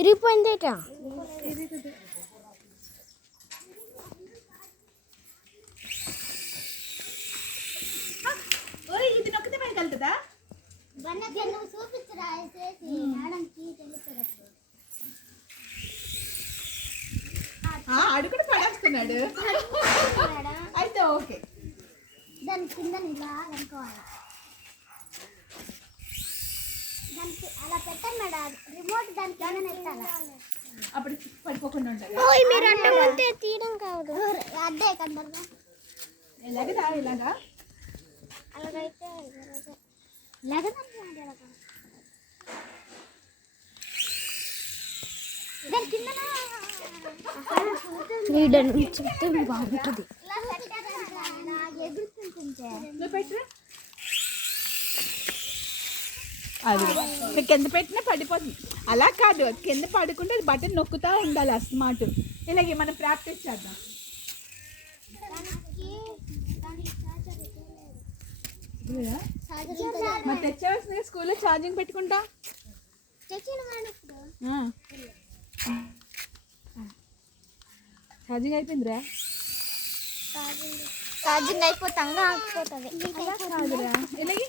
ఇరిగిపోయిందేట. ఇది నొక్కితే పైకి వెళ్తుందా? ఆడు కూడా పడేస్తున్నాడు. అయితే ఓకే. దాని కింద ఇలా అనుకోవాలి. దానికి అలా పెట్టండి మేడం. రిమోట్ దానికి ఏమైనా ఎత్తాలా? అప్పుడు పడిపోకుండా ఉంటుంది. మీరు అడ్డమంటే తీయడం కాదు. అడ్డే కంటారు. ఎలాగదా? ఇలాగా అలాగైతే దాని కింద వీడని చెప్తే బాగుంటుంది. నువ్వు పెట్టరా? అది కింద పెట్టినా పడిపోతుంది. అలా కాదు, కింద పడుకుంటే అది బటన్ నొక్కుతూ ఉండాలి. స్మార్ట్. ఇలాగే మనం ప్రాక్టీస్ చేద్దాం. మరి తెచ్చేవలసిందిగా స్కూల్లో ఛార్జింగ్ పెట్టుకుంటా. ఛార్జింగ్ అయిపోయిందిరా. ఛార్జింగ్ అయిపోతాంగా ఆగిపోతుంది. ఇలాగే